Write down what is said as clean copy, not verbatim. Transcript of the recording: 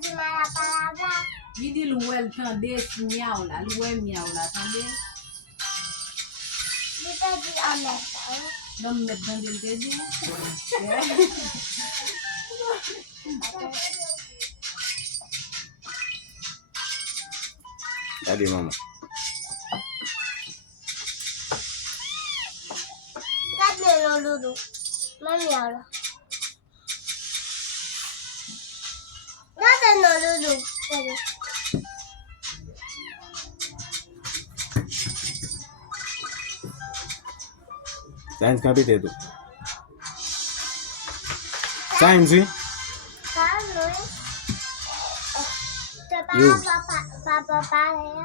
dis la palabra. Il dit l'ouel tendez miaou là, l'ouel miaou là, tendez. Je te dis en même temps. Non, mais tendez le te dit. Allez, maman. Regarde le loulou. Mamie, alors. Regarde le loulou. Allez. Science capite tu. Science, oui. Calme, oui. Tu Yo. parles, papa, parler.